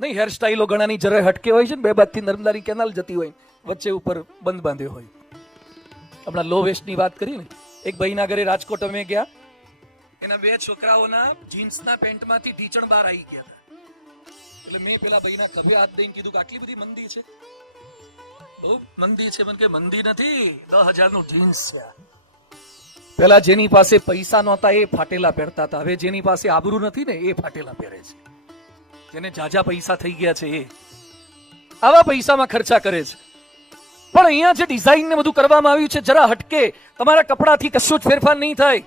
નહીં, હેરસ્ટાઈલો ઘણાની જરાય હટકે હોય છે ને, બે બાજથી નર્મદાની કેનાલ જતી હોય, વચ્ચે ઉપર બંધ બાંધ્યો હોય. હમણાં લો વેસ્ટની વાત કરી ને, એક ભાઈના ઘરે રાજકોટ અમે ગયા, એના બે છોકરાઓના જીન્સના પેન્ટમાંથી ઢીચણ બહાર આવી ગયા હતા. એટલે મેં પેલા ભાઈના ખભે હાથ દઈને કીધું કે આટલી બધી મંદી છે? બહુ મંદી છે. મને કે મંદી નથી, 10,000 નું જીન્સ છે. પેલા જેની પાસે પૈસા નહોતા એ ફાટેલા પહેરતા હતા, હવે જેની પાસે આબરૂ નથી ને એ ફાટેલા પહેરે છે. જેને જાજા પૈસા થઈ ગયા છે એ આવા પૈસામાં ખર્ચા કરે છે. પણ અહીંયા જે ડિઝાઇન ને બધું કરવામાં આવ્યું છે જરા હટકે. તમારા કપડાથી કશું જ ફેરફાર નહીં થાય,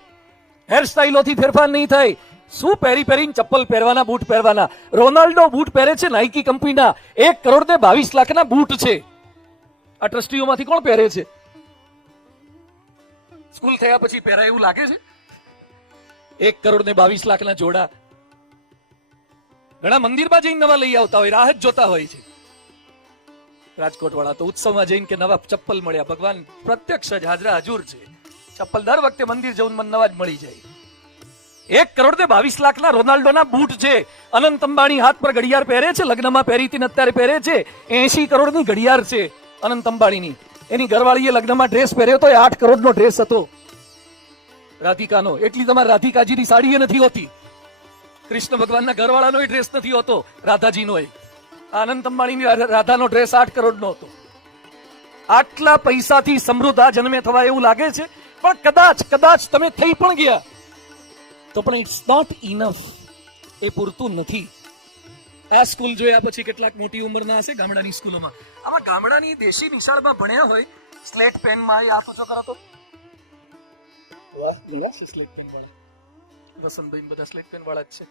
હેરસ્ટાઈલોથી ફેરફાર નહીં થાય. શું પહેરીને ચપ્પલ પહેરવાના, બૂટ પહેરવાના? રોનાલ્ડો બૂટ પહેરે છે નાઇકી કંપનીના, 1,22,00,000 બૂટ છે. આ ટ્રસ્ટીઓમાંથી કોણ પહેરે છે? સ્કૂલ થયા પછી પહેરાય એવું લાગે છે? 1,22,00,000 જોડા. ઘણા મંદિરમાં જઈને નવા લઈ આવતા હોય, રાહ જ જોતા હોય છે. રાજકોટ વાળા તો ઉત્સવમાં જઈને કે નવા ચપ્પલ મળ્યા. ભગવાન પ્રત્યક્ષ જ હાજરા હજુર છે. ચપ્પલ દર વખતે મંદિર જવું મને નવા જ મળી જાય. 1,22,00,000 રોનાલ્ડોના બૂટ છે. અનંત અંબાણી હાથ પર ઘડિયાળ પહેરે છે, લગ્નમાં પહેરી હતી ને અત્યારે પહેરે છે. 80 કરોડની ઘડિયાળ છે અનંત અંબાણીની. એની ઘરવાળીએ લગ્નમાં ડ્રેસ પહેર્યો તો 8 કરોડનો ડ્રેસ હતો રાધિકાનો. એટલી તમારે રાધિકાજીની સાડી નથી હોતી. કૃષ્ણ ભગવાનના ઘરવાળાનો ડ્રેસ નથી હોતો રાધાજીનો. આનંદ અંબાણીની રાધાનો ડ્રેસ 8 કરોડનો હતો. આટલા પૈસાથી સમૃદ્ધ આ જન્મે થવા એવું લાગે છે, પણ કદાચ તમે થઈ પણ ગયા તો પણ ઇટ્સ નોટ ઇનફ. એ પૂરતું નથી. આ સ્કૂલ જોયા પછી કેટલાક મોટી ઉંમરના હશે ગામડાની સ્કૂલોમાં. આમાં ગામડાની દેશી નિશાળમાં ભણ્યા હોય, સ્લેટ પેનમાં આ તો કરો તો વાહ, ઘણા છે સ્લેટ પેન વાળા. વસંતભાઈ બધા સ્લેટ પેન વાળા જ છે.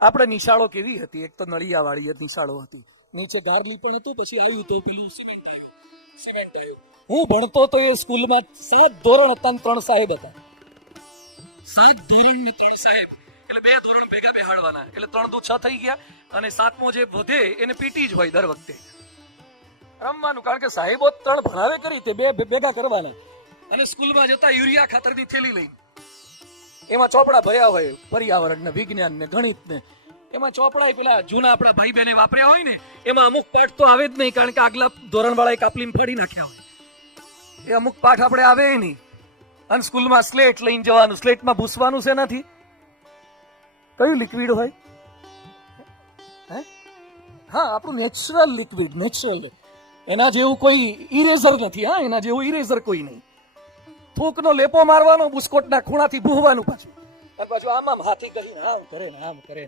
આપણે નિશાળો કેવી હતી? એક તો નળિયા વાળી નિશાળો હતી, નીચે ગાર્લી પણ હતું, પછી આવ્યું તો પેલું સિમેન્ટ આવ્યું. હું ભણતો તો એ સ્કૂલમાં 7 ધોરણ હતા ને 3 સાહેબ હતા. 7 ધોરણ ને 3 સાહેબ, એટલે 2 ધોરણ ભેગા બેહાડવાના, એટલે 3 દુ 6 થઈ ગયા. અને 7મો જે વધે એને પીટી જ હોય દર વખતે રમવાનું, કારણ કે સાહેબો 3 ભણાવે કરી તે 2 ભેગા કરવાના. અને સ્કૂલમાં જતા યુરિયા ખાતરની થેલી લઈને, એમાં ચોપડા ભર્યા હોય પર્યાવરણ ને, વિજ્ઞાન ને, ગણિત ને. એમાં ચોપડા પેલા જૂના આપણા ભાઈ બહેને વાપર્યા હોય ને, એમાં અમુક પાઠ તો આવે જ નહીં, કારણ કે આગલા ધોરણ વાળા કાપલીમાં ફાડી નાખ્યા હોય. એ અમુક પાઠ આપણે આવે નહીં. અને સ્કૂલમાં સ્લેટ લઈને જવાનું. સ્લેટમાં ભૂસવાનું છે નથી. કયું લિક્વિડ હોય? હા, આપણું નેચરલ લિક્વિડ, નેચરલ. એના જેવું કોઈ ઇરેઝર નથી. હા, એના જેવું ઇરેઝર કોઈ નહીં. થૂકનો લેપો મારવાનો, બુસ્કોટના ખૂણાથી ભૂહવાનું પાછું, અને પાછું આમ હાથી કરીને આમ કરે.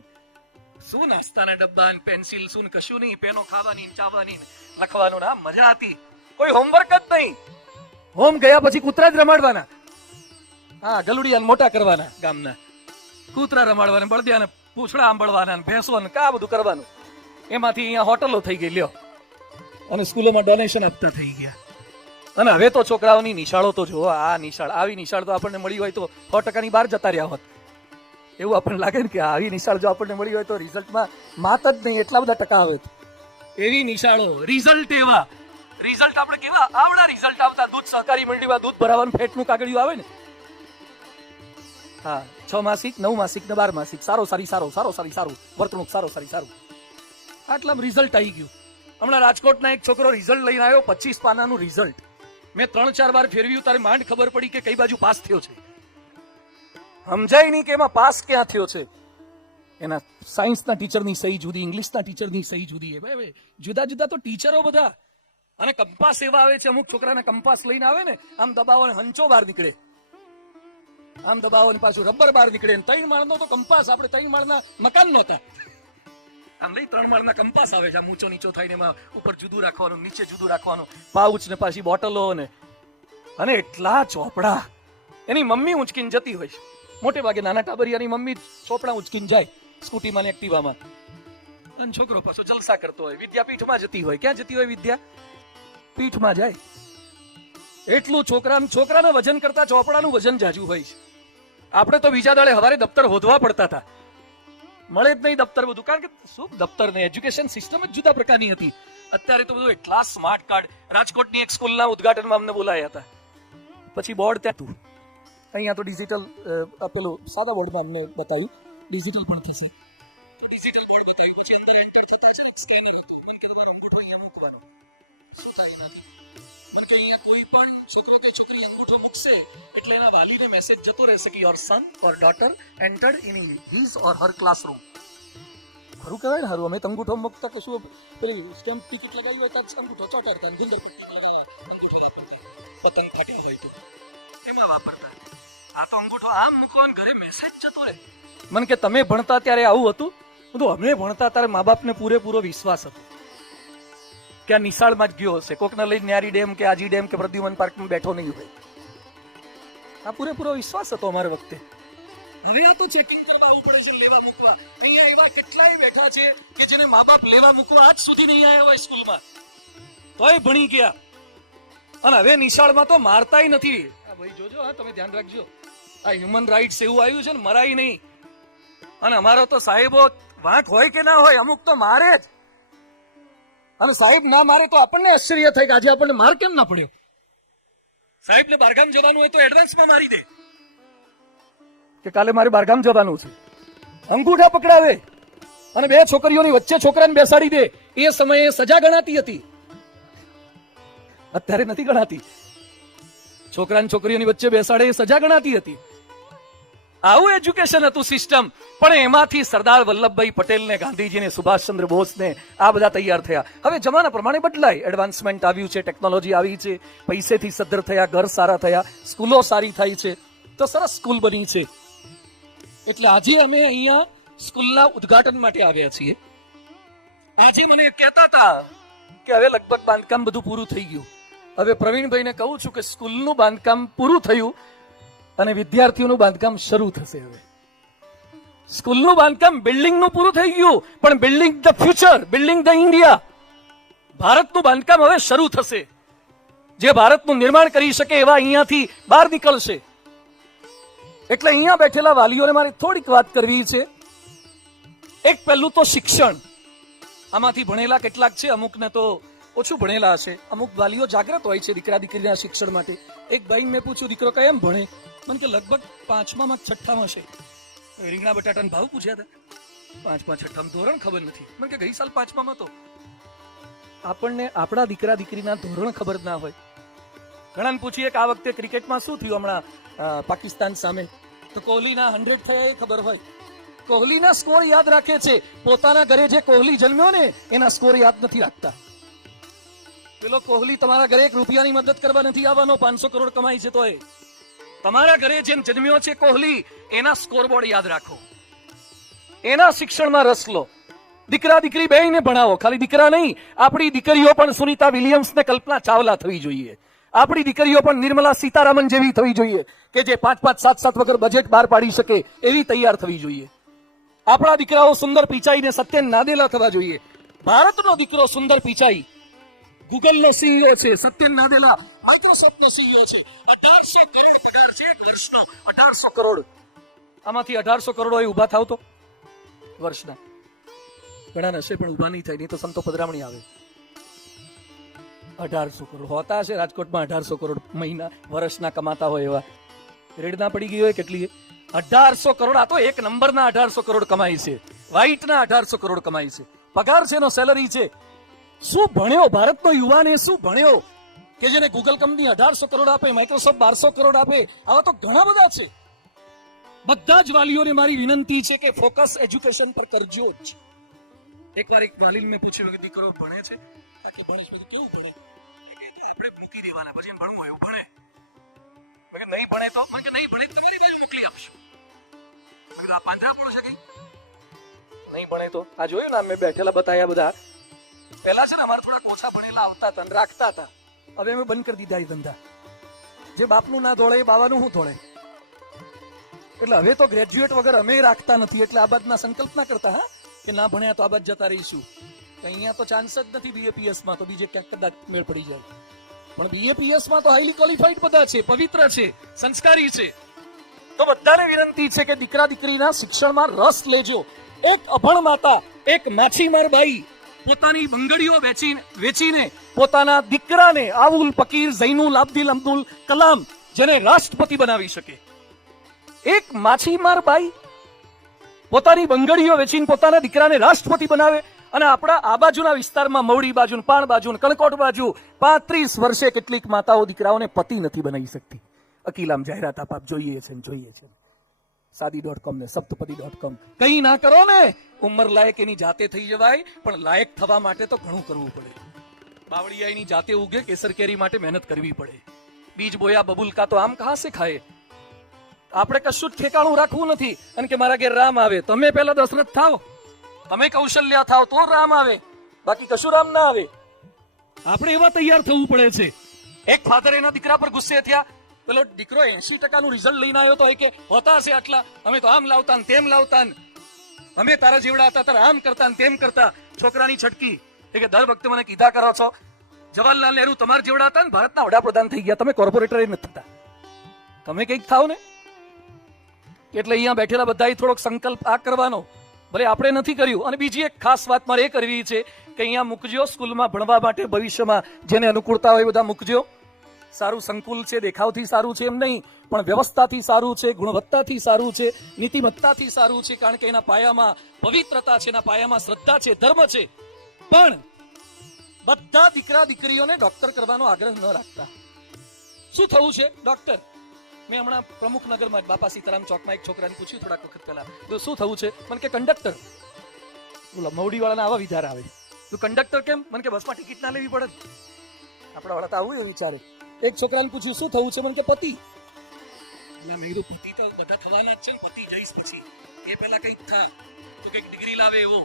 શું નાસ્તાના ડબ્બા ને પેન્સિલ, શું કશું નહીં. પેનો ખાવાની, ચાવવાની, લખવાનું. ના મજા હતી. કોઈ હોમવર્ક જ નહીં. હોમ ગયા પછી કૂતરા જ રમાડવાના. હા, ગલુડિયા મોટા કરવાના, ગામના કૂતરા રમાડવાના, બળદિયાને પૂછડા આંબળવાના, ભેંસો ને કા બધું કરવાનું. એમાંથી અહીંયા હોટલો થઈ ગઈ લ્યો, અને સ્કૂલોમાં ડોનેશન આપતા થઈ ગયા. અને હવે તો છોકરાઓની નિશાળો તો જુઓ. આ નિશાળ, આવી નિશાળ તો આપણને મળી હોય તો 100%ની બહાર જતા રહ્યા હોત. એવું આપણને લાગે ને કે આવી નિશાળ જો આપણને મળી હોય તો રિઝલ્ટમાં માત જ નહીં, એટલા બધા ટકા આવે. એવી નિશાળો, રિઝલ્ટ એવા. રિઝલ્ટ આપણે કેવા આવડા રિઝલ્ટ આવતા. દૂધ સહકારી મંડળીમાં દૂધ ભરાવાનું ફેટનું કાગળિયું આવે ને, હા, 6 માસિક, 9 માસિક ને 12 માસિક. સારું વર્તણૂક, સારું. આટલામાં રિઝલ્ટ આવી ગયું. હમણાં રાજકોટના એક છોકરો રિઝલ્ટ લઈને આવ્યો, 25 પાનાનું રિઝલ્ટ. મેં 3-4 વાર ફેરવ્યું, તારે માંડ ખબર પડી કે કઈ બાજુ પાસ થયો છે. સમજાય નહીં કે એમાં પાસ ક્યાં થયો છે. એના સાયન્સના ટીચરની સહી જુદી, ઇંગ્લિશના ટીચરની સહી જુદી. ભાઈ જુદા જુદા તો ટીચરો બધા. અને કંપાસ એવા આવે છે, અમુક છોકરાને કંપાસ લઈને આવે ને, આમ દબાવો ને હંચો બહાર નીકળે, આમ દબાવો ને પાછું રબર બહાર નીકળે. 3 માળનો તો કંપાસ, આપણે 3 માળના મકાન નહોતા. આમ નહીં, 3 માળના કંપાસ આવે છે, આમ ઊંચો નીચો થઈને એમાં ઉપર જુદું રાખવાનું, નીચે જુદું રાખવાનું, પાઉચ ને પાછી બોટલો ને. અને એટલા ચોપડા. એની મમ્મી ઊંચકીને જતી હોય છે. મોટે ભાગે નાના ટાબરિયાની મમ્મી ચોપડા ઊંચકીને જાય સ્કૂટીમાં ને એક્ટિવામાં. અને છોકરો પાછો જલસા કરતો હોય. વિદ્યાપીઠમાં જતી હોય. ક્યાં જતી હોય? વિદ્યાપીઠમાં જાય. એટલું છોકરાના વજન કરતા ચોપડાનું વજન જાજુ હોય છે. આપણે તો બીજા દાડે હવારે દફતર હોદવા પડતા હતા. મળે જ નહીં દફતર બધું, કારણ કે શું દફતર ને એજ્યુકેશન સિસ્ટમ જ જુદા પ્રકારની હતી. અત્યારે તો બધું એટલા સ્માર્ટ કાર્ડ. રાજકોટની એક સ્કૂલના ઉદઘાટનમાં અમને બોલાયા હતા, પછી બોર્ડ ત્યાં હતું. અહીંયા તો ડિજિટલ પેલું સાદા બોર્ડમાં અમને બતાવ્યું ડિજિટલ પણ થશે. ડિજિટલ બોર્ડ બતાવ્યું, પછી અંદર એન્ટર થતા છે સ્કેનર હતું, મને કે તમારો અંગૂઠો અહીંયા મૂકવાનો. શું થાય એનાથી? મને કે અહીંયા કોઈ પણ છોકરો કે છોકરી અંગૂઠો મૂકશે એટલે એના વાલીને મેસેજ જતો રહેશે કે your son or daughter entered in his or her classroom. ખરું કહેવાય ને? હારું, અમે અંગૂઠો મૂકતા કે શું પેલી સ્ટેમ્પ ટિકિટ લગાવી હોય તો અંગૂઠો ચોટાડતા, ગુંદર પટ્ટી લગાવવા અંગૂઠો વાપરતા, પતંગ કાઢ્યા હોય તો એમાં વાપરતા. આ તો અંગૂઠો આમ મૂકો અને ઘરે મેસેજ જતો રહે. મને કે તમે ભણતા ત્યારે આવું હતું? બધું અમે ભણતા ત્યારે મા બાપને પૂરેપૂરો વિશ્વાસ હતો કે આ નિશાળમાં જ ગયો હશે, કોકને લઈને ન્યારી ડેમ કે આજી ડેમ કે પ્રદ્યુમન પાર્કમાં બેઠો નહીં હોય. આ પૂરેપૂરો વિશ્વાસ હતો અમારા વખતે. હવે આ તો ચેકિંગ કરવા આવવું પડે છે, લેવા મૂકવા. અહીંયા એવા કેટલાય બેઠા છે કે જેને મા બાપ લેવા મૂકવા આજ સુધી નહીં આવ્યા હોય સ્કૂલમાં, તોય ભણી ગયા. અને હવે નિશાળમાં તો મારતાય નથી. આ ભાઈ જોજો, હા તમે ધ્યાન રાખજો, આ હ્યુમન રાઇટ્સ એવું આવ્યું છે ને, મરાય નહીં. અને અમારો તો સાહેબો વાંક હોય કે ના હોય, અમુક તો મારે જ. અને સાહેબ ના મારે તો આપણને આશ્ચર્ય થાય કે આજે આપણને માર કેમ ના પડ્યો. સાહેબને બારગામ જવાનું હોય તો એડવાન્સમાં મારી દે કે કાલે મારે બારગામ જવાનું છે, અંગૂઠા પકડાવે અને બે છોકરીઓની વચ્ચે છોકરાને બેસાડી દે. એ સમયે સજા ગણાતી હતી, અત્યારે નથી ગણાતી. છોકરા છોકરીઓની વચ્ચે બેસાડે એ સજા ગણાતી હતી. આવું એજ્યુકેશન હતું સિસ્ટમ. પણ એમાંથી સરદાર વલ્લભભાઈ પટેલ ને ગાંધીજી ને સુભાષચંદ્ર બોઝ ને આ બધા તૈયાર થયા. હવે જમાના પ્રમાણે બદલાય, એડવાન્સમેન્ટ આવ્યું છે, ટેકનોલોજી આવી છે, પૈસેથી સદ્ધર થયા, ઘર સારા થયા, સ્કૂલો સારી થઈ છે, તો સરસ સ્કૂલ બની છે. એટલે આજે અમે અહીંયા સ્કૂલના ઉદ્ઘાટન માટે આવ્યા છીએ. આજે મને કહેતા હતા કે હવે લગભગ બાંધકામ બધું પૂરું થઈ ગયું. હવે પ્રવીણભાઈને કહું છું કે સ્કૂલનું બાંધકામ પૂરું થયું અને વિદ્યાર્થીઓનું બાંધકામ શરૂ થશે. હવે સ્કૂલનું બાંધકામ બિલ્ડિંગનું પૂરું થઈ ગયું, પણ building the future, building the India, ભારતનું બાંધકામ હવે શરૂ થશે. જે ભારતનું નિર્માણ કરી શકે એવા અહીંયાથી બહાર નીકળશે. એટલે અહીંયા બેઠેલા વાલીઓને મારે થોડીક વાત કરવી છે. એક પહેલું તો શિક્ષણ. આમાંથી ભણેલા કેટલાક છે, અમુકને તો ઓછું ભણેલા હશે. અમુક વાલીઓ જાગૃત હોય છે દીકરા દીકરીના શિક્ષણ માટે. એક ભાઈ મેં પૂછ્યું દીકરો કેમ ભણે? મને કે લગભગ 5મા 6મા છે. રીંગણા બટાટાના ભાવ પૂછ્યા હતા. 5મા 6મા ધોરણ ખબર નથી. મને કે ગઈ સાલ 5મા તો. આપણને આપણા દીકરા દીકરીના ધોરણ ખબર ના હોય. ઘણાને પૂછીએ કે આ વખતે ક્રિકેટમાં શું થયું હમણાં પાકિસ્તાન સામે, તો કોહલીના 100 થયા ખબર હોય. કોહલીના સ્કોર યાદ રાખે છે, પોતાના ઘરે જે કોહલી જન્મ્યો ને એના સ્કોર યાદ નથી રાખતા. પેલો કોહલી તમારા ઘરે 1 રૂપિયાની મદદ કરવા નથી આવવાનો, 500 કરોડ કમાઈ છે તોય. તમારા ઘરે જેમ જન્મ્યો છે કોહલી, એના સ્કોરબોર્ડ યાદ રાખો, એના શિક્ષણમાં રસ લો. દીકરા દીકરી બેયને ભણાવો. ખાલી દીકરા નહીં, આપણી દીકરીઓ પણ સુનીતા વિલિયમ્સ ને કલ્પના ચાવલા થવી જોઈએ. આપણી દીકરીઓ પણ નિર્મલા સીતારામન જેવી થવી જોઈએ કે જે 5-5, 7-7 વગર બજેટ બહાર પાડી શકે એવી તૈયાર થવી જોઈએ. આપણા દીકરાઓ સુંદર પિચાઈને સત્યન નાદેલા થવા જોઈએ. ભારતનો દીકરો સુંદર પિચાઈ ગૂગલનો સીઈઓ છે, સત્યન નાદેલા માઇક્રોસોફ્ટનો સીઈઓ છે. 1800 કરોડ પગાર છે વર્ષનો, 1800 કરોડ. આમાંથી 1800 કરોડ હોય ઉભા થાવ તો વર્ષના. ઘણા નશે પણ ઉભા નહીં થાય, નહીં તો સંતો પધરામણી આવે. 1800 કરોડ હોતા હશે રાજકોટમાં. 1800 કરોડ મહિના વર્ષના કમાતા હોય એવા રેડ ના પડી ગઈ હોય કેટલી? 1800 કરોડ. આ તો એક નંબરના 1800 કરોડ કમાય છે, વ્હાઈટના 1800 કરોડ કમાય છે. પગાર છે, એનો સેલરી છે. શું ભણ્યો ભારતનો યુવાન? એ શું ભણ્યો કે જેને ગૂગલ કંપની 1800 કરોડ આપે, માઇક્રોસોફ્ટ 1200 કરોડ આપે? આવા તો ઘણા બધા છે. બધા જ વાલીઓને મારી વિનંતી છે કે ફોકસ એજ્યુકેશન પર કરજો જ. એકવાર એક વાલીને મેં પૂછ્યું કે દીકરો ભણે છે? કે ભણે છે. કેવું ભણે? આપણે મૂકી દેવાના, પછી ભણવું એવું ભણે. નહીં ભણે તો નહીં ભણે તમારી બાજુ મોકલી આપશું. આ પાંજરાપોળ છે કઈ? નહીં ભણે તો આ જોયું ને, મેં બેઠેલા બતાયા બધા. પહેલા છે ને અમારે થોડા ઓછા ભણેલા આવતા હતા, રાખતા હતા. હવે અમે બંધ કરી દીધા એ ધંધા. જે બાપનું ના દોડે એ બાવાનું શું દોડે. એટલે હવે તો ગ્રેજ્યુએટ વગર અમે રાખતા નથી. એટલે આ બાદના સંકલ્પ ના કરતા હા કે ના ભણ્યા તો આ બાદ જતા રહીશું. અહીંયા તો ચાન્સ જ નથી BAPS માં, તો બીજે ક્યાંક કદાચ મેળ પડી જાય. પણ BAPS માં તો હાઈલી ક્વોલિફાઈડ બધા છે, પવિત્ર છે, સંસ્કારી છે. તો બધાને વિનંતી છે કે દીકરા દીકરીના શિક્ષણમાં રસ લેજો. એક અભણ માતા, એક માછીમાર બાઈ પોતાની બંગડીઓ વેચીને પોતાના દીકરાને આવુલ પકીર ઝૈનુલ આબદિલ અબ્દુલ કલામ જેને રાષ્ટ્રપતિ બનાવી શકે. એક માછીમાર બાઈ પોતાની બંગડીઓ વેચીને પોતાના દીકરાને રાષ્ટ્રપતિ બનાવે. અને આપણા આ બાજુના વિસ્તારમાં મવડી બાજુ, પાણ બાજુ, કણકોટ બાજુ 35 વર્ષે કેટલીક માતાઓ દીકરાઓને પતિ નથી બનાવી શકતી. અકીલામ જાહેરાત આપ જોઈએ છે. સાદી.com ને સપ્તપદી.com. કઈ ના કરો ને, ઉંમર લાયક એની જાતે થઈ જવાય, પણ લાયક થવા માટે તો ઘણું કરવું પડે. બાવળિયા એની જાતે ઉગે, કેસર કેરી માટે મહેનત કરવી પડે. બીજ બોયા બબુલ કા તો આમ કહા સે ખાય. આપણે કશું જ ઠેકાણું રાખવું નથી. અને કે મારા ઘેર રામ આવે, તમે પહેલા દશરથ થાવ, તમે કૌશલ્યા થાવ તો રામ આવે, બાકી કશું રામ ના આવે. આપણે એવા તૈયાર થવું પડે છે. એક ફાધર એના દીકરા પર ગુસ્સે થયા. પેલો દીકરો 80% રિઝલ્ટ લઈને આવ્યો તો કે હોતા હશે આટલા, અમે તો આમ લાવતા ને તેમ લાવતા, અમે તારા જેવડા હતા તારા આમ કરતા ને તેમ કરતા. છોકરાની છટકી કે દર વખતે મને કીધા કરો છો, જવાહરલાલ નહેરુ તમારા જેવડા હતા ને ભારતના વડાપ્રધાન થઈ ગયા, તમે કોર્પોરેટર નથી થતા, તમે કઈક થાવ ને. એટલે અહીંયા બેઠેલા બધાએ થોડોક સંકલ્પ આ કરવાનો, ભલે આપણે નથી કર્યું. અને બીજી એક ખાસ વાત મારે એ કરવી છે કે અહીંયા મૂકજો, સ્કૂલમાં ભણવા માટે ભવિષ્યમાં જેને અનુકૂળતા હોય બધા મૂકજો. સારું સંકુલ છે, દેખાવથી સારું છે એમ નહીં, પણ વ્યવસ્થાથી સારું છે, ગુણવત્તાથી સારું છે, નીતિમત્તાથી સારું છે. કારણ કે એના પાયામાં પવિત્રતા છે, એના પાયામાં શ્રદ્ધા છે, ધર્મ છે. પણ બધા દીકરા દીકરીઓને ડોક્ટર કરવાનો આગ્રહ ન રાખતા. શું થવું છે ડોક્ટર? મેં હમણાં પ્રમુખનગરમાં બાપા સીતારામ ચોકમાં એક છોકરાને પૂછ્યું થોડાક વખત પહેલા, તો શું થવું છે? મને કે કંડક્ટર. બોલો, મવડી વાળાના આવા વિચાર આવે, તું કંડક્ટર કેમ? મને કે બસમાં ટિકિટ ના લેવી પડે. આપણા વાળા તો આવું વિચારે. એક છોકરાને પૂછ્યું શું થવું છે? મને કે પતિ. એટલે મેં કીધું પતિ તો બધા થવાના જ છે ને, પતિ જઈશ પછી, એ પહેલા કંઈક થા તો કંઈક ડિગ્રી લાવે એવો.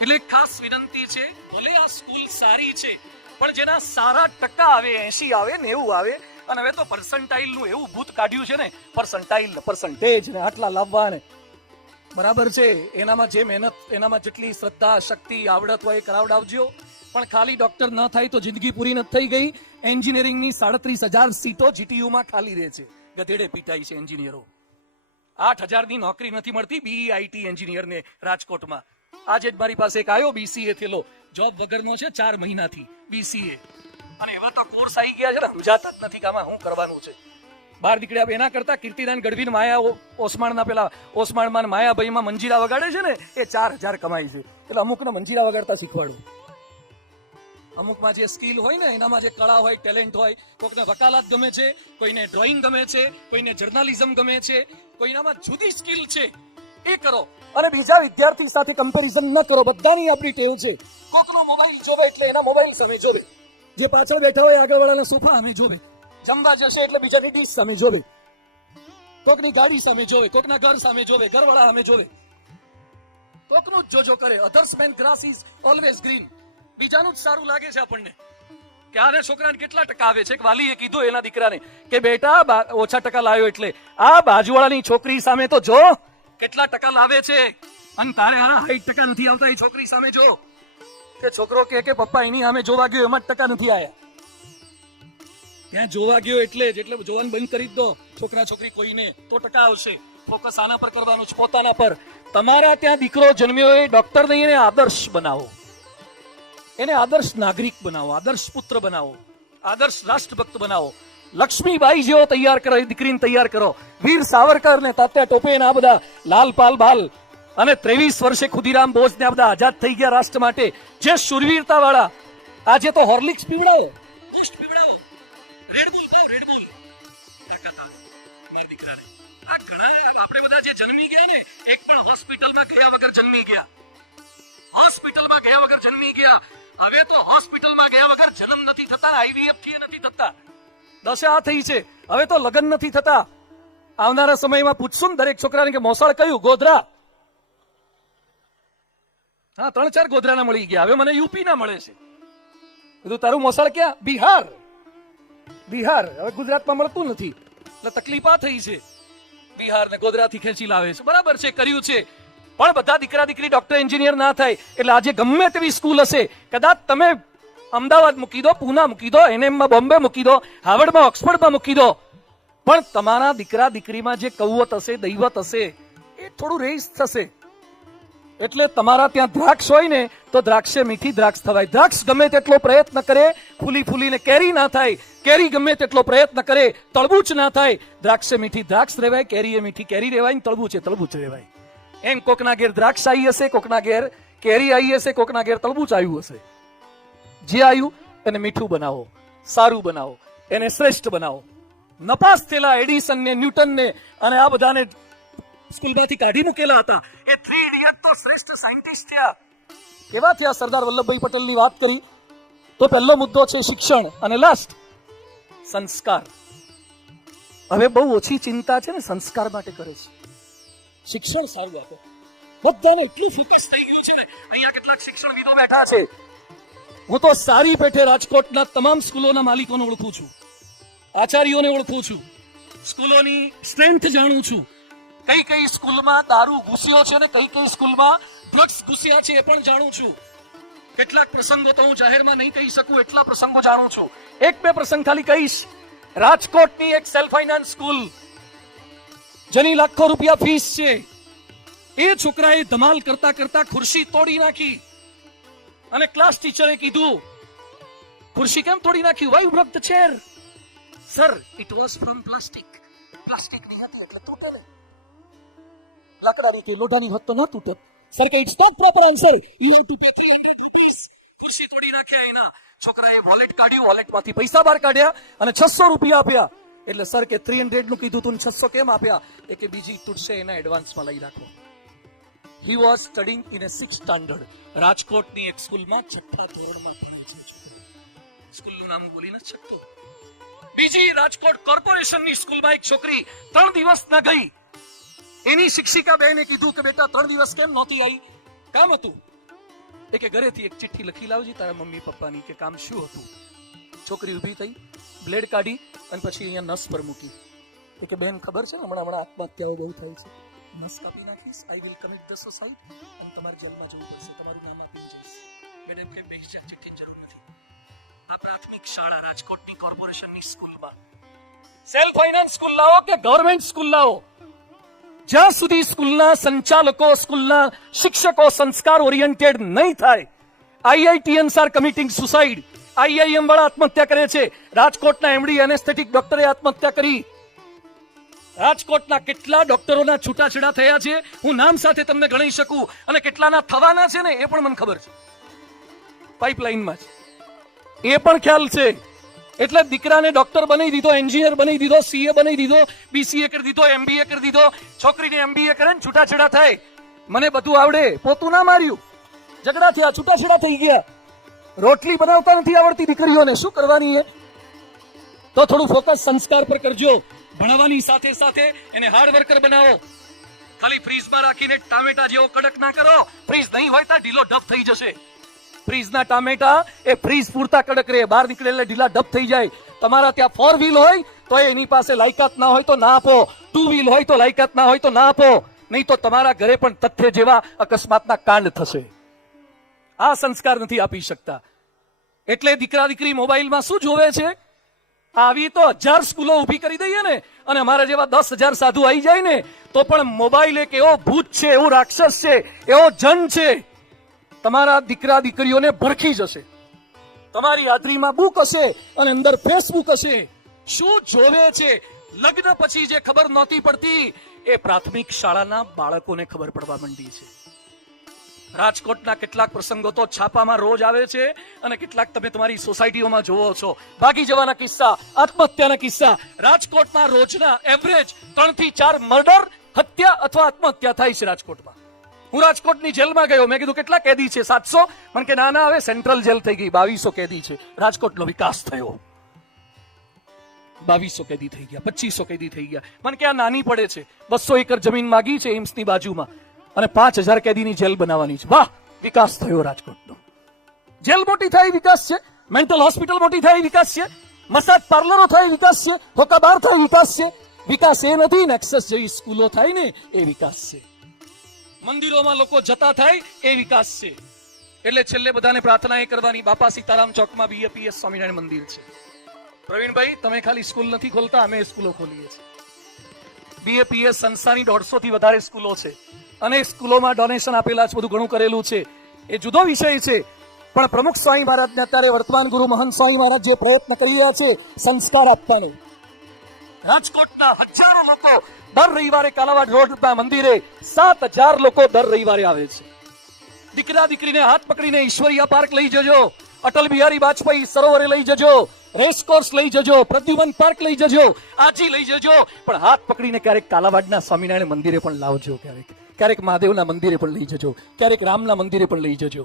એટલે ખાસ વિનંતી છે, ભલે આ સ્કૂલ સારી છે, પણ જેના સારા ટકા આવે, 80 આવે, 90 આવે, અને હવે તો પર્સન્ટાઇલ નું એવું ભૂત કાઢ્યું છે ને, પર્સન્ટેજ ને આટલા લાવવા ને, બરાબર છે. એનામાં જે મહેનત, એનામાં જેટલી શ્રદ્ધા, શક્તિ, આવડત હોય એ કરાવડાવજો. પણ ખાલી ડોક્ટર ન થાય તો જિંદગી પૂરી નથી થઈ ગઈ. એન્જિનિયરિંગની 37,000 સીટો જીટીયુમાં ખાલી રહે છે, ગધેડે પીટાઈ છે એન્જિનિયરો. 8,000 ની નોકરી નથી મળતી બીઆઈટી એન્જિનિયરને રાજકોટમાં. આજે જ મારી પાસે એક આવ્યો, બીસીએ થયેલો, જોબ વગરનો છે 4 મહિનાથી બીસીએ. અને એવા તો કોર્સ આવી ગયા છે ને, સમજાતા જ નથી કે આમાં શું કરવાનું છે. બહાર નીકળ્યા એના કરતા કીર્તિદાન ગઢવી માયા ઓસમાણના પેલા ઓસમાણમાં માયાભાઈમાં મંજીરા વગાડે છે ને, એ 4,000 કમાય છે. એટલે અમુકને મંજીરા વગાડતા શીખવાડું. અમુકમાં જે સ્કિલ હોય ને, એનામાં જે કળા હોય, ટેલેન્ટ હોય, કોઈને વકાલત ગમે છે, કોઈને ડ્રોઈંગ ગમે છે, કોઈને જર્નાલિઝમ ગમે છે, કોઈનામાં જુદી સ્કિલ છે, એ કરો. અને બીજા વિદ્યાર્થી સાથે કમ્પેરિઝન ન કરો. બધાની આપણી ટેવ છે, કોકનો મોબાઈલ જોવે એટલે એના મોબાઈલ સામે જોવે, જે પાછળ બેઠા હોય આગળ વાળાના સોફા સામે જોવે, જમવા જશે એટલે બીજાની ડીશ સામે જોવે, કોકની ગાડી સામે જોવે, કોકના ઘર સામે જોવે, ઘરવાળા સામે જોવે, કોકનું જ જોજો કરે. Others man grass is always green. બીજાનું જ સારું લાગે છે આપણને. કે આને છોકરાને કેટલા ટકા આવે છે? એક વાલીએ કીધું એના દીકરાને કે બેટા ઓછા ટકા લાવ્યો એટલે આ બાજુવાળાની છોકરી સામે તો જો કેટલા ટકા લાવે છે, અને તારે 60% નથી આવતા એ છોકરી સામે જો. કે છોકરો કે પપ્પા એની સામે જોવા ગયો એમાં જ ટકા નથી આયા. ત્યાં જોવા ગયો એટલે જોવાનું બંધ કરી દો છોકરા છોકરી કોઈને, તો ટકા આવશે. ફોકસ આના પર કરવાનું છે, પોતાના પર. તમારા ત્યાં દીકરો જન્મ્યો એ ડોક્ટર નહીં, એને આદર્શ બનાવો, એને આદર્શ નાગરિક બનાવો, આદર્શ પુત્ર બનાવો, આદર્શ રાષ્ટ્રભક્ત બનાવો. લક્ષ્મીબાઈ જેવો તૈયાર કરો, દીકરીને તૈયાર કરો. વીર સાવરકર ને તાત્યા ટોપે આ બધા લાલપાલ બાલ, અને 23 વર્ષે ખુદીરામ બોઝ ને આ બધા આઝાદ થઈ ગયા રાષ્ટ્ર માટે, જે શુરવીરતા વાળા. આજે તો હોર્લિક્સ પીવડાવો, બૂસ્ટ પીવડાવો, રેડબુલ ખાઓ, રેડબુલ. મારા દીકરાને આ ઘણા, આપણે બધા જે જન્મી ગયા ને, એક પણ હોસ્પિટલમાં ગયા વગર જન્મી ગયા, હોસ્પિટલમાં ગયા વગર જન્મી ગયા. હવે તો હોસ્પિટલમાં ગયા વગર જન્મ નથી થતા, આઈવીએફ થી નથી થતા. દશા થઈ છે. હવે તો લગ્ન નથી થતા. આવનારા સમયમાં પૂછશું ને દરેક છોકરાને કે મોસાળ કયું? ગોધરા. હા, 3-4 ગોધરાના મળી ગયા. હવે મને યુપી ના મળે છે. કીધું તારું મોસાળ ક્યાં? બિહાર. બિહાર હવે ગુજરાતમાં મળતું નથી, એટલે તકલીફ આ થઈ છે. બિહાર ને ગોધરાથી ખેંચી લાવે છે. બરાબર છે, કર્યું છે. પણ બધા દીકરા દીકરી ડોક્ટર એન્જિનિયર ના થાય. એટલે આજે ગમે તેવી સ્કૂલ હશે, કદાચ તમે અમદાવાદ મૂકી દો, પૂના મૂકી દો, એનએમમાં બોમ્બે મૂકી દો, હાર્વર્ડમાં ઓક્સફર્ડમાં મૂકી દો, પણ તમારા દીકરા દીકરીમાં જે કૌવત હશે, દૈવત હશે, એ થોડું રેસ થશે. એટલે તમારા ત્યાં દ્રાક્ષ હોય ને તો દ્રાક્ષે મીઠી દ્રાક્ષ થવાય. દ્રાક્ષ ગમે તેટલો પ્રયત્ન કરે, ફૂલી ફૂલીને કેરી ના થાય. કેરી ગમે તેટલો પ્રયત્ન કરે, તળબૂચ ના થાય. દ્રાક્ષે મીઠી દ્રાક્ષ રહેવાય, કેરીએ મીઠી કેરી રહેવાય, તળબૂચે તળબૂચ રહેવાય. એમ કોકના ઘેર દ્રાક્ષ આવી હશે, કોકના ઘેર કેરી આવી હશે, કોકના ઘેર તરબૂચ આવ્યું હશે. જે આવ્યું એને મીઠું બનાવો, સારું બનાવો, એને શ્રેષ્ઠ બનાવો. નપાસ થયેલા એડિસન ને, ન્યૂટન ને અને આ બધાને સ્કૂલમાંથી કાઢી મૂકેલા હતા. એ 3 ઇડિયટ તો શ્રેષ્ઠ સાયન્ટિસ્ટ થયા. કેવા થયા? સરદાર વલ્લભભાઈ પટેલની વાત કરી તો પહેલો મુદ્દો છે શિક્ષણ અને લાસ્ટ સંસ્કાર. હવે બહુ ઓછી ચિંતા છે ને સંસ્કાર માટે કરે છે. શિક્ષણ સારું આપો. બધાને એટલું ફોકસ થઈ ગયું છે ને. અહીંયા કેટલાક શિક્ષણવિદો બેઠા છે. હું તો સારી પેઠે રાજકોટના તમામ સ્કૂલોના માલિકોને ઓળખું છું, આચાર્યોને ઓળખું છું, સ્કૂલોની સ્ટ્રેન્થ જાણું છું. કઈ કઈ સ્કૂલમાં દારૂ ઘૂસ્યો છે ને કઈ કઈ સ્કૂલમાં ડ્રગ્સ ઘૂસ્યા છે એ પણ જાણું છું. કેટલાક પ્રસંગો તો હું જાહેરમાં નહીં કહી શકું એટલા પ્રસંગો જાણું છું. એક બે પ્રસંગ ખાલી કહીશ. રાજકોટની એક સેલ્ફ ફાઇનાન્સ સ્કૂલ જેની લાખો રૂપિયા ફીસ છે, એ છોકરાએ ધમાલ કરતા કરતા ખુરશી તોડી નાખી અને ક્લાસ ટીચરે કીધું, ખુરશી કેમ તોડી નાખી? Why broke the chair? Sir, it was from plastic. Plastic ની હતી એટલે તૂટે નહીં. લાકડાની કે લોઢાની હોત તો ના તૂટે. સર કે it's not proper answer, you have to pay 300 rupees. ખુરશી તોડી નાખ્યા. એના છોકરાએ વોલેટ કાઢ્યું, વોલેટમાંથી પૈસા બહાર કાઢ્યા અને 600 રૂપિયા આપ્યા. એટલે સર કે 300 નું કીધું તું 600 કેમ આપ્યા? એ કે બીજી તૂટશે એના એડવાન્સમાં લઈ રાખો. He was studying in a 6th standard. રાજકોટની એક સ્કૂલમાં 6થા ધોરણમાં ભણે છે. સ્કૂલનું નામ બોલી નથી શકતો. બીજી રાજકોટ કોર્પોરેશનની સ્કૂલમાં એક છોકરી 3 દિવસ ન ગઈ. એની શિક્ષિકા બહેને કીધું કે બેટા 3 દિવસ કેમ નહોતી આવી? કામ હતું. એ કે ઘરેથી એક ચિઠ્ઠી લખી લાવજી તારા મમ્મી પપ્પાની કે કામ શું હતું. છોકરી ઊભી થઈ, બ્લેડ કાઢી અને પછી અહીંયા નસ પર મૂકી. એ કે બેન ખબર છે ને હમણાં આત્મહત્યાઓ બહુ થાય છે, નસ કાપી નાખીશ, I will commit the suicide અને તમારે જેલમાં જવું પડશે, તમારું નામ આપીને જઈશ. મેડમ કે બેસી ચિઠ્ઠી જરૂર નથી. આ પ્રાથમિક શાળા રાજકોટની કોર્પોરેશનની સ્કૂલમાં સેલ્ફ ફાઇનાન્સ સ્કૂલ લાવો કે ગવર્નમેન્ટ સ્કૂલ લાવો, જ્યાં સુધી સ્કૂલના સંચાલકો, સ્કૂલના શિક્ષકો સંસ્કાર ઓરિએન્ટેડ નહીં થાય, IITians are committing suicide. IIM વાળા આત્મહત્યા કરે છે. રાજકોટના એમડી એનેસ્થેટિક ડોક્ટરે આત્મહત્યા કરી. રાજકોટના કેટલા ડોક્ટરોના છૂટાછેડા થયા છે હું નામ સાથે તમને ગણી શકું, અને કેટલાના થવાના છે ને એ પણ મને ખબર છે. પાઇપલાઇનમાં છે એ પણ ખ્યાલ છે. એટલે દીકરાને ડોક્ટર બનાવી દીધો, એન્જિનિયર બનાવી દીધો, સીએ બનાવી દીધો, બીસીએ કરી દીધો, એમબીએ કરી દીધો. છોકરીને એમબીએ કરે ને છૂટાછેડા થાય. મને બધું આવડે, પોતું ના માર્યું, ઝઘડા થયા, છૂટાછેડા થઈ ગયા. રોટલી બનાવતા નથી આવડતી દીકરીઓને, શું કરવાની? તો થોડું ફોકસ સંસ્કાર પર કરજો. ભણવાની સાથે સાથે એને હાર્ડ વર્કર બનાવો. ખાલી ફ્રીઝમાં રાખીને ટામેટા જેવો કડક ના કરો. ફ્રીઝ નહીં હોય તો ઢીલો ઢબ થઈ જશે. ફ્રીઝના ટામેટા એ ફ્રીઝ પૂરતા કડક રહે, બહાર નીકળે એટલે ઢીલા ઢબ થઈ જાય. તમારા ત્યાં 4 વ્હીલ હોય તો એની પાસે લાયકાત ના હોય તો ના આપો. 2 વ્હીલ હોય તો લાયકાત ના હોય તો ના આપો. નહીં તો તમારા ઘરે પણ તથ્ય જેવા અકસ્માતના કાંડ થશે. આ સંસ્કાર નથી આપી શકતા. એટલે દીકરા દીકરી મોબાઈલમાં શું જોવે છે? આવી તો 1000 સ્કૂલો ઊભી કરી દઈએ ને અને અમારા જેવા 10,000 સાધુ આવી જાય ને તો પણ મોબાઈલ એક એવો ભૂત છે, એવો રાક્ષસ છે, એવો જન છે, તમારા દીકરા દીકરીઓને ભડકી જશે. તમારી હાજરીમાં બુક હશે અને અંદર ફેસબુક હશે. શું જોવે છે? લગ્ન પછી જે ખબર નહોતી પડતી એ પ્રાથમિક શાળાના બાળકોને ખબર પડવા માંડી છે. રાજકોટના કેટલાક પ્રસંગો તો છાપામાં રોજ આવે છે અને કેટલાક તમે તમારી સોસાયટીઓમાં જોવો છો. ભાગી જવાના કિસ્સા, આત્મહત્યાના કિસ્સા. રાજકોટમાં રોજના એવરેજ 3 થી 4 મર્ડર, હત્યા અથવા આત્મહત્યા થાય છે રાજકોટમાં. હું રાજકોટની જેલમાં ગયો, મેં કીધું કેટલા કેદી છે? 700. મને કે ના ના, હવે સેન્ટ્રલ જેલ થઈ ગઈ, 2200 કેદી છે. રાજકોટનો વિકાસ થયો, 2200 કેદી થઈ ગયા, 2500 કેદી થઈ ગયા. મને કે આ નાની પડે છે. 200 એકર જમીન માગી છે એમ્સની બાજુમાં અને 5000 કેદીની જેલ બનાવવાની છે. વાહ, વિકાસ થયો રાજકોટનો. જેલ મોટી થાય વિકાસ છે, મેન્ટલ હોસ્પિટલ મોટી થાય વિકાસ છે, મસાજ પાર્લરો થાય વિકાસ છે, હોકા બાર થાય વિકાસ છે. વિકાસ એ નથી, નેક્સસ જેવી સ્કૂલો થાય ને એ વિકાસ છે. મંદિરોમાં લોકો જતા થાય એ વિકાસ છે. એટલે છેલ્લે બધાને પ્રાર્થના એ કરવાની, બાપા સીતારામ ચોકમાં બીએપીએસ સ્વામિનારાયણ મંદિર છે. પ્રવીણભાઈ, તમે ખાલી સ્કૂલ નથી ખોલતા, અમે સ્કૂલો ખોલીએ છીએ. બીએપીએસ સંસ્થાની 150 થી વધારે સ્કૂલો છે અને સ્કૂલોમાં ડોનેશન આપેલા છે, બધું ઘણું કરેલું છે. એ જુદો વિષય છે. પણ પ્રમુખ સ્વામી મહારાજને અત્યારે વર્તમાન ગુરુ મહંત સ્વામી મહારાજ જે પ્રયત્ન કરી રહ્યા છે સંસ્કાર આપવાનો, રાજકોટના હજારો લોકો દર રવિવારે કાલાવાડ રોડના મંદિરે 7,000 લોકો દર રવિવારે આવે છે. દીકરા દીકરીને હાથ પકડીને ઈશ્વરિયા પાર્ક લઈ જજો, અટલ બિહારી વાજપેયી સરોવરે લઈ જજો, રેસકોર્સ લઈ જજો, પ્રદ્યુમન પાર્ક લઈ જજો, આજી લઈ જજો, પણ હાથ પકડીને ક્યારેક કાલાવાડના સ્વામિનારાયણ મંદિરે પણ લાવજો, ક્યારેક મહાદેવના મંદિરે પણ લઈ જજો, ક્યારેક રામના મંદિરે પણ લઈ જજો.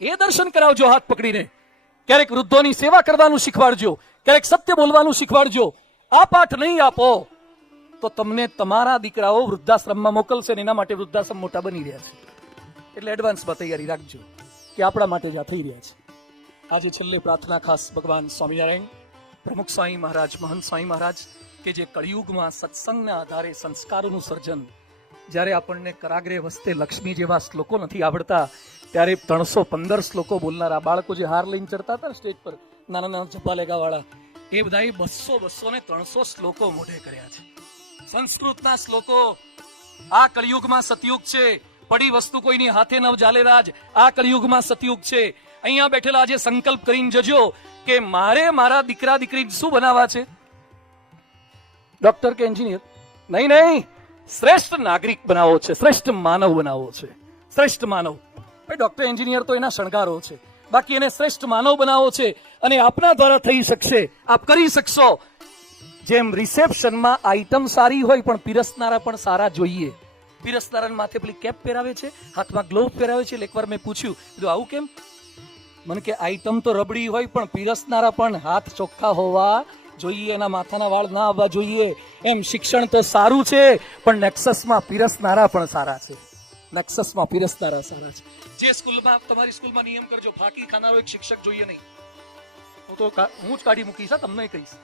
એ દર્શન કરાવજો હાથ પકડીને. ક્યારેક વૃદ્ધોની સેવા કરવાનું શીખવાડજો, ક્યારેક સત્ય બોલવાનું શીખવાડજો. આ પાઠ નહીં આપો તો તમને તમારા દીકરાઓ વૃદ્ધાશ્રમમાં મોકલશે ને એના માટે વૃદ્ધાશ્રમ મોટા બની રહ્યા છે. એટલે એડવાન્સમાં તૈયારી રાખજો કે આપણા માટે જ આ થઈ રહ્યા છે. આજે છેલ્લે પ્રાર્થના ખાસ ભગવાન સ્વામિનારાયણ, પ્રમુખ સ્વામી મહારાજ, મહંત સ્વામી મહારાજ કે જે કળિયુગમાં સત્સંગના આધારે સંસ્કારોનું સર્જન, જ્યારે આપણને કરાગ્રે વસ્તે લક્ષ્મી જેવા શ્લોકો નથી આવડતા ત્યારે 315 શ્લોકો બોલનારા બાળકો જે હાર લઈને ચડતા હતા ને સ્ટેજ પર, નાના નાના ઝપ્પા લેગા વાળા, એ બધાએ 200 ને 300 શ્લોકો મોઢે કર્યા છે. સંસ્કૃતના શ્લોકો. આ કળિયુગમાં સતયુગ છે, પડી વસ્તુ કોઈની હાથે ન ચાલે રાજ. આ કળિયુગમાં સતયુગ છે. અહીંયા બેઠેલા આજે સંકલ્પ કરીને જજો કે મારે મારા દીકરા દીકરી શું બનાવવા છે? ડોક્ટર કે એન્જિનિયર નહીં, શ્રેષ્ઠ નાગરિક બનાવવો છે, શ્રેષ્ઠ માનવ બનાવવો છે. શ્રેષ્ઠ માનવ. ભાઈ ડોક્ટર એન્જિનિયર તો એના શણગારો છે, બાકી એને શ્રેષ્ઠ માનવ બનાવવો છે. અને આપના દ્વારા થઈ શકશે, આપ કરી શકશો. જેમ રિસેપ્શનમાં આઈટમ સારી હોય પણ પીરસનારા પણ સારા જોઈએ. પીરસનારા માથે પેલી કેપ પહેરાવે છે, હાથમાં ગ્લોવ પહેરાવે છે. એકવાર મેં પૂછ્યું, કીધું આવું કેમ? મને કે આઈટમ તો રબડી હોય પણ પીરસનારા પણ હાથ ચોખ્ખા હોવા જોઈએ, એના માથાના વાળ ના આવવા જોઈએ. એમ શિક્ષણ તો સારું છે પણ નેક્સસમાં પીરસનારા પણ સારા છે. નેક્સસમાં પીરસનારા સારા છે. જે સ્કૂલમાં, તમારી સ્કૂલમાં નિયમ કરજો, ફાંકી ખાનારો એક શિક્ષક જોઈએ નહીં. તો હું જ કાઢી મૂકીશ, તમને કહીશ.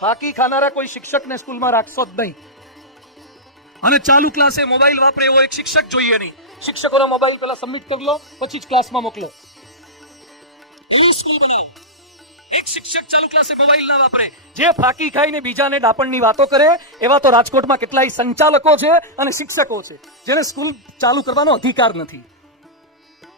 ફાંકી ખાનારા કોઈ શિક્ષકને સ્કૂલમાં રાખશો જ નહીં. અને ચાલુ ક્લાસે મોબાઈલ વાપરે એવો એક શિક્ષક જોઈએ નહીં. શિક્ષકોનો મોબાઈલ પેલા સબમિટ કરી લો, પછી જ ક્લાસમાં મોકલો. એવી સ્કૂલ બનાવો. એક શિક્ષક ચાલુ ક્લાસે મોબાઈલ ના વાપરે. જે ફાંકી ખાઈને બીજાને ડાપણની વાતો કરે એવા તો રાજકોટમાં કેટલાય સંચાલકો છે અને શિક્ષકો છે જેને સ્કૂલ ચાલુ કરવાનો અધિકાર નથી.